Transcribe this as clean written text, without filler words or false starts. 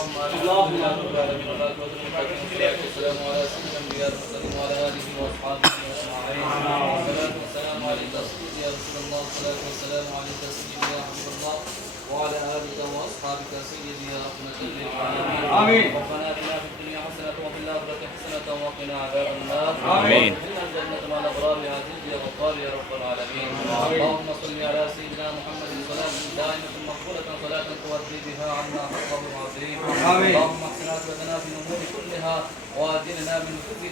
اللهم امين يا رب العالمين. والسلام على سيدنا الانبياء والمرسلين وعلى اله واصحابه اجمعين. الصلاه والسلام عليك سيدي يا رسول الله، والصلاه والسلام عليك سيدي يا حبيب الله، وعلى آلك وأصحابك سيدي يا رحمة للعالمين. آمين. ربنا آتنا في الدنيا حسنة وفي الآخرة حسنة وقنا عذاب النار. آمين. إن الجنة مع الأبرار يا عزيز يا غفار يا رب العالمين. اللهم صل على سيدنا محمد صلاة دائمة مقبولة، صلاة تؤدي بها عنا حقه العظيم. آمين. اللهم احسن عاقبتنا في الأمور كلها وأجرنا من خزي